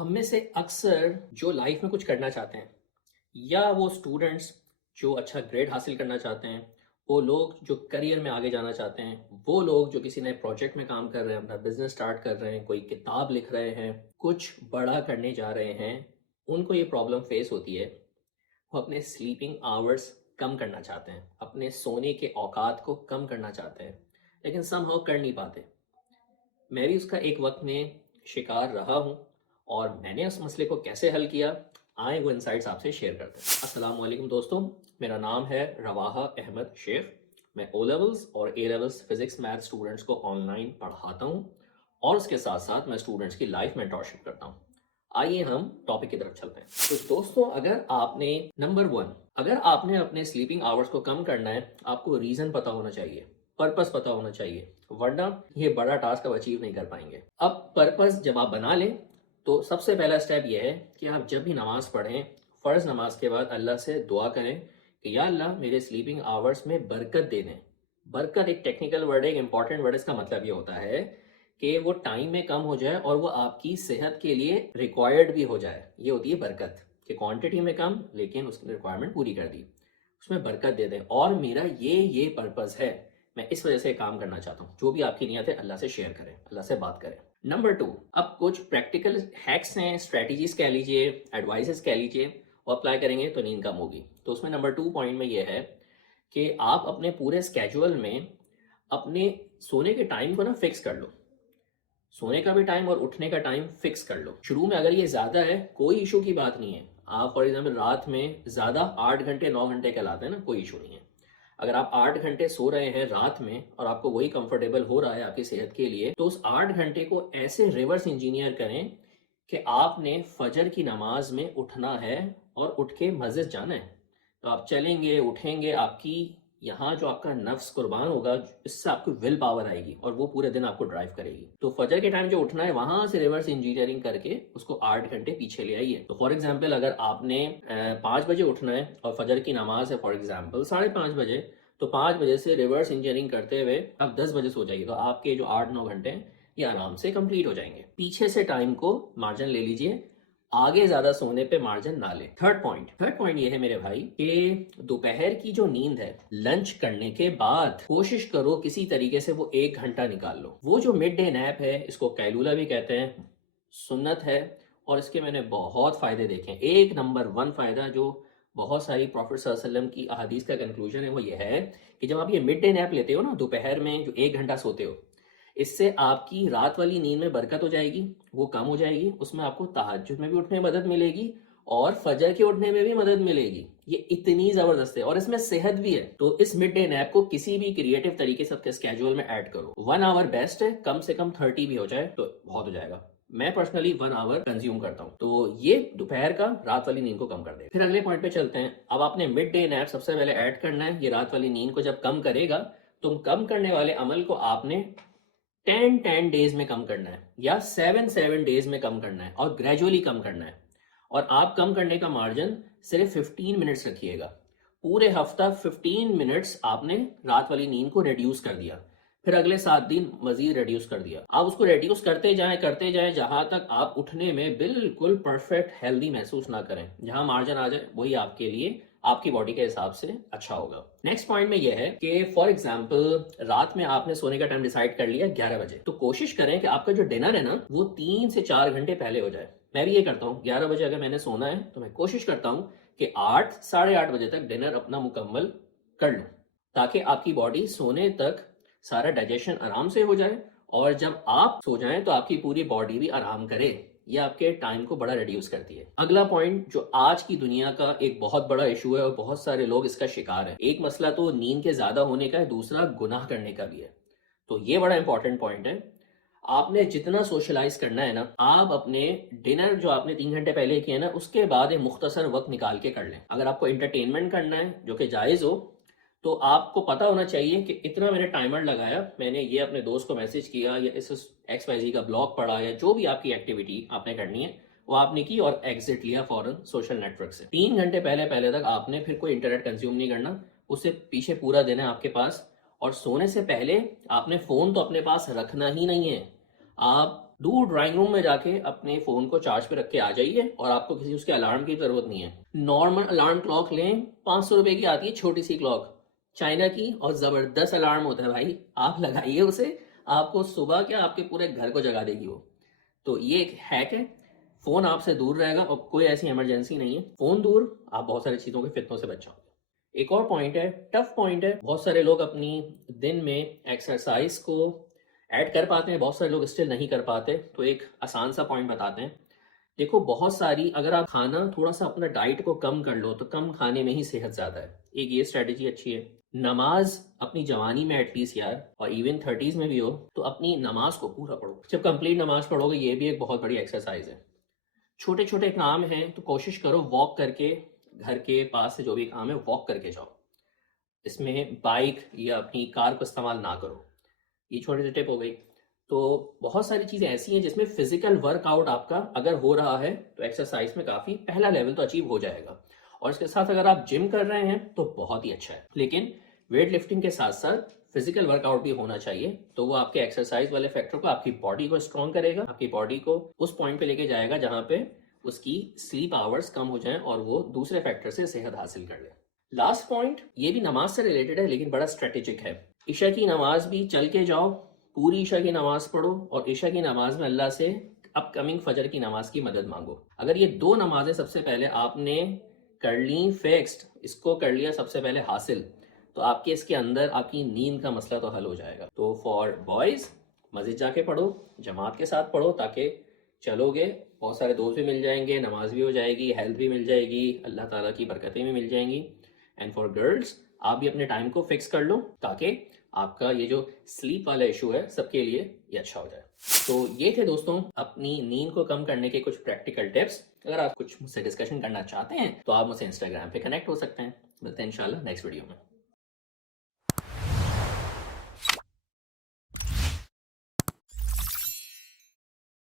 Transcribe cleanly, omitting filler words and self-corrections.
ہم میں سے اکثر جو لائف میں کچھ کرنا چاہتے ہیں یا وہ اسٹوڈنٹس جو اچھا گریڈ حاصل کرنا چاہتے ہیں، وہ لوگ جو کریئر میں آگے جانا چاہتے ہیں، وہ لوگ جو کسی نئے پروجیکٹ میں کام کر رہے ہیں، اپنا بزنس سٹارٹ کر رہے ہیں، کوئی کتاب لکھ رہے ہیں، کچھ بڑا کرنے جا رہے ہیں، ان کو یہ پرابلم فیس ہوتی ہے۔ وہ اپنے سلیپنگ آورس کم کرنا چاہتے ہیں، اپنے سونے کے اوقات کو کم کرنا چاہتے ہیں، لیکن سم ہاؤ کر نہیں پاتے۔ میں بھی اس کا ایک وقت میں شکار رہا ہوں، اور میں نے اس مسئلے کو کیسے حل کیا، آئیں وہ انسائٹس آپ سے شیئر کرتے ہیں۔ السلام علیکم دوستوں، میرا نام ہے رواحہ احمد شیخ۔ میں او لیولز اور A levels physics math students کو آن لائن پڑھاتا ہوں، اور اس کے ساتھ ساتھ میں اسٹوڈنٹس کی لائف مینٹورشپ کرتا ہوں۔ آئیے ہم ٹاپک کی طرف چلتے ہیں۔ تو دوستوں، اگر آپ نے اپنے سلیپنگ آورس کو کم کرنا ہے، آپ کو ریزن پتا ہونا چاہیے، پرپس پتا ہونا چاہیے، ورنہ یہ بڑا ٹاسک آپ اچیو نہیں کر پائیں گے۔ اب پرپس جب آپ بنا لیں تو سب سے پہلا سٹیپ یہ ہے کہ آپ جب بھی نماز پڑھیں، فرض نماز کے بعد اللہ سے دعا کریں کہ یا اللہ میرے سلیپنگ آورس میں برکت دے دیں۔ برکت ایک ٹیکنیکل ورڈ ہے، ایک امپورٹنٹ ورڈ۔ اس کا مطلب یہ ہوتا ہے کہ وہ ٹائم میں کم ہو جائے اور وہ آپ کی صحت کے لیے ریکوائرڈ بھی ہو جائے۔ یہ ہوتی ہے برکت، کہ کوانٹٹی میں کم لیکن اس کی ریکوائرمنٹ پوری کر دی، اس میں برکت دے دیں۔ اور میرا یہ پرپس ہے، میں اس وجہ سے کام کرنا چاہتا ہوں۔ جو بھی آپ کی نیت ہے اللہ سے شیئر کریں، اللہ سے بات کریں۔ نمبر 2، اب کچھ پریکٹیکل ہیکس ہیں، اسٹریٹجیز کہہ لیجئے، ایڈوائزز کہہ لیجئے، وہ اپلائی کریں گے تو نیند کم ہوگی۔ تو اس میں نمبر 2 پوائنٹ میں یہ ہے کہ آپ اپنے پورے اسکیجول میں اپنے سونے کے ٹائم کو فکس کر لو۔ سونے کا بھی ٹائم اور اٹھنے کا ٹائم فکس کر لو۔ شروع میں اگر یہ زیادہ ہے کوئی ایشو کی بات نہیں ہے، آپ فار ایگزامپل رات میں زیادہ 8 گھنٹے 9 گھنٹے کہلاتے ہیں نا، کوئی ایشو نہیں ہے۔ اگر آپ 8 گھنٹے سو رہے ہیں رات میں اور آپ کو وہی کمفرٹیبل ہو رہا ہے آپ کی صحت کے لیے، تو اس 8 گھنٹے کو ایسے ریورس انجینئر کریں کہ آپ نے فجر کی نماز میں اٹھنا ہے اور اٹھ کے مسجد جانا ہے۔ تو آپ چلیں گے، اٹھیں گے، آپ کی یہاں جو آپ کا نفس قربان ہوگا، اس سے آپ کو ول پاور آئے گی اور وہ پورے دن آپ کو ڈرائیو کرے گی۔ تو فجر کے ٹائم جو اٹھنا ہے وہاں سے ریورس انجینئرنگ کر کے اس کو 8 گھنٹے پیچھے لے آئیے۔ تو فار ایگزامپل اگر آپ نے 5 بجے اٹھنا ہے اور فجر کی نماز ہے فار ایگزامپل 5:30 بجے، تو 5 بجے سے ریورس انجینئرنگ کرتے ہوئے آپ 10 بجے سو جائیے، تو آپ کے جو 8-9 گھنٹے ہیں یہ آرام سے کمپلیٹ ہو جائیں گے۔ پیچھے سے ٹائم کو مارجن لے لیجئے، آگے زیادہ سونے پہ مارجن نہ لیں۔ تھرڈ پوائنٹ یہ ہے میرے بھائی کہ دوپہر کی جو نیند ہے، لنچ کرنے کے بعد کوشش کرو کسی طریقے سے وہ 1 گھنٹہ نکال لو۔ وہ جو مڈ ڈے نیپ ہے، اس کو قیلولہ بھی کہتے ہیں، سنت ہے، اور اس کے میں نے بہت فائدے دیکھے ہیں۔ ایک نمبر 1 فائدہ جو بہت ساری پروفیٹ صلی اللہ علیہ وسلم کی احادیث کا کنکلوژن ہے وہ یہ ہے کہ جب آپ یہ مڈ ڈے نیپ لیتے ہو نا، دوپہر میں جو 1 گھنٹہ سوتے ہو، اس سے آپ کی رات والی نیند میں برکت ہو جائے گی، وہ کم ہو جائے گی، اس میں آپ کو تہجد میں بھی اٹھنے میں مدد ملے گی اور فجر کے اٹھنے میں بھی مدد ملے گی۔ یہ اتنی زبردست ہے اور اس میں صحت بھی ہے۔ تو اس مڈ ڈے نیپ کو کسی بھی کریٹو طریقے سے اپنے اسکیجول میں ایڈ کرو۔ 1 آور بیسٹ ہے، کم سے کم 30 بھی ہو جائے تو بہت ہو جائے گا۔ میں پرسنلی 1 آور کنزیوم کرتا ہوں، تو یہ دوپہر کا رات والی نیند کو کم کر دے گا۔ پھر اگلے پوائنٹ پہ چلتے ہیں۔ اب آپ نے مڈ ڈے نیپ سب سے پہلے ایڈ کرنا ہے۔ یہ رات والی نیند کو جب کم کرے گا، تم کم کرنے والے عمل کو آپ نے 10 ڈیز میں کم کرنا ہے یا 7 ڈیز میں کم کرنا ہے، اور گریجولی کم کرنا ہے۔ اور آپ کم کرنے کا مارجن صرف 15 منٹس رکھیے گا۔ پورے ہفتہ 15 منٹس آپ نے رات والی نیند کو ریڈیوس کر دیا، پھر اگلے 7 دن مزید ریڈیوس کر دیا۔ آپ اس کو ریڈیوس کرتے جائیں جہاں تک آپ اٹھنے میں بالکل پرفیکٹ ہیلدی محسوس نہ کریں۔ جہاں مارجن آ جائے وہی آپ کے لیے، آپ کی باڈی کے حساب سے اچھا ہوگا۔ نیکسٹ پوائنٹ میں یہ ہے کہ فار ایگزامپل رات میں آپ نے سونے کا ٹائم ڈیسائیڈ کر لیا 11 بجے، تو کوشش کریں کہ آپ کا جو ڈنر ہے نا وہ 3 سے 4 گھنٹے پہلے ہو جائے۔ میں بھی یہ کرتا ہوں، 11 بجے اگر میں نے سونا ہے تو میں کوشش کرتا ہوں کہ 8 ساڑھے 8 بجے تک ڈنر اپنا مکمل کر لوں، تاکہ آپ کی باڈی سونے تک سارا ڈائجیشن آرام سے ہو جائے، اور جب آپ سو جائیں تو آپ کی پوری باڈی بھی آرام کرے۔ یہ آپ کے ٹائم کو بڑا ریڈیوس کرتی ہے۔ اگلا پوائنٹ جو آج کی دنیا کا ایک بہت بڑا ایشو ہے اور بہت سارے لوگ اس کا شکار ہیں، ایک مسئلہ تو نیند کے زیادہ ہونے کا ہے، دوسرا گناہ کرنے کا بھی ہے۔ تو یہ بڑا امپورٹنٹ پوائنٹ ہے۔ آپ نے جتنا سوشلائز کرنا ہے نا، آپ اپنے ڈنر جو آپ نے 3 گھنٹے پہلے کیا نا، اس کے بعد ایک مختصر وقت نکال کے کر لیں۔ اگر آپ کو انٹرٹینمنٹ کرنا ہے جو کہ جائز ہو، تو آپ کو پتا ہونا چاہیے کہ اتنا میں نے ٹائمر لگایا، میں نے یہ اپنے دوست کو میسج کیا یا اس XYZ کا بلاگ پڑھا، یا جو بھی آپ کی ایکٹیویٹی آپ نے کرنی ہے وہ آپ نے کی اور ایگزٹ لیا فوراً سوشل نیٹ ورک سے۔ 3 گھنٹے پہلے تک آپ نے پھر کوئی انٹرنیٹ کنزیوم نہیں کرنا، اس سے پیچھے پورا دن ہے آپ کے پاس۔ اور سونے سے پہلے آپ نے فون تو اپنے پاس رکھنا ہی نہیں ہے۔ آپ دور ڈرائنگ روم میں جا کے اپنے فون کو چارج پہ رکھ کے آ جائیے اور آپ کو کسی اس کے الارم کی ضرورت نہیں ہے. نارمل الارم کلاک لیں, 500 روپے کی آتی ہے چھوٹی سی کلاک چائنا کی, اور زبردست الارم ہوتا ہے بھائی, آپ لگائیے اسے, آپ کو صبح کیا آپ کے پورے گھر کو جگا دے گی وہ. تو یہ ایک ہیک ہے, فون آپ سے دور رہے گا اور کوئی ایسی ایمرجنسی نہیں ہے, فون دور, آپ بہت ساری چیزوں کے فتنوں سے بچ جاؤ گے. ایک اور پوائنٹ ہے, ٹف پوائنٹ ہے, بہت سارے لوگ اپنی دن میں ایکسرسائز کو ایڈ کر پاتے ہیں, بہت سارے لوگ اسٹل نہیں کر پاتے. تو ایک آسان سا پوائنٹ بتاتے ہیں. دیکھو بہت ساری, اگر آپ کھانا تھوڑا سا اپنا ڈائٹ کو کم کر لو تو کم کھانے میں ہی صحت زیادہ ہے, ایک یہ اسٹریٹجی اچھی ہے. نماز اپنی جوانی میں ایٹ لیسٹ یار, اور ایون 30s میں بھی ہو, تو اپنی نماز کو پورا پڑھو. جب کمپلیٹ نماز پڑھو گے یہ بھی ایک بہت بڑی ایکسرسائز ہے. چھوٹے چھوٹے کام ہیں تو کوشش کرو واک کر کے, گھر کے پاس سے جو بھی کام ہے واک کر کے جاؤ, اس میں بائک یا اپنی کار کو استعمال نہ کرو. یہ چھوٹی سی ٹپ ہو گئی. تو بہت ساری چیزیں ایسی ہیں جس میں فزیکل ورک آؤٹ آپ کا اگر ہو رہا ہے تو ایکسرسائز میں کافی پہلا لیول تو اچیو ہو جائے گا. اور اس کے ساتھ اگر آپ جم کر رہے ہیں تو بہت ہی اچھا ہے, لیکن ویٹ لفٹنگ کے ساتھ ساتھ فزیکل ورک آؤٹ بھی ہونا چاہیے. تو وہ آپ کے ایکسرسائز والے فیکٹر کو, آپ کی باڈی کو اسٹرانگ کرے گا, آپ کی باڈی کو اس پوائنٹ پہ لے کے جائے گا جہاں پہ اس کی سلیپ آورز کم ہو جائیں اور وہ دوسرے فیکٹر سے صحت حاصل کر لے. لاسٹ پوائنٹ, یہ بھی نماز سے ریلیٹڈ ہے لیکن بڑا اسٹریٹجک ہے. عشاء کی نماز بھی چل کے جاؤ, پوری عشاء کی نماز پڑھو, اور عشاء کی نماز میں اللہ سے اپ کمنگ فجر کی نماز کی مدد مانگو. اگر یہ دو نمازیں سب سے پہلے آپ نے کر لیں فکسڈ, اس کو کر لیا سب سے پہلے حاصل, تو آپ کے اس کے اندر آپ کی نیند کا مسئلہ تو حل ہو جائے گا. تو فار بوائز, مسجد جا کے پڑھو, جماعت کے ساتھ پڑھو, تاکہ چلو گے بہت سارے دوست بھی مل جائیں گے, نماز بھی ہو جائے گی, ہیلتھ بھی مل جائے گی, اللہ تعالیٰ کی برکتیں بھی مل جائیں گی. اینڈ فار گرلس, آپ بھی اپنے ٹائم کو فکس کر لو تاکہ آپ کا یہ جو سلیپ والا ایشو ہے سب کے لیے یہ اچھا ہو جائے. تو یہ تھے دوستوں اپنی نیند کو کم کرنے کے کچھ پریکٹیکل ٹپس. اگر آپ کچھ مجھ سے ڈسکشن کرنا چاہتے ہیں تو آپ مجھ سے انسٹاگرام پہ کنیکٹ ہو سکتے ہیں. ملتے ہیں انشاءاللہ نیکسٹ ویڈیو میں.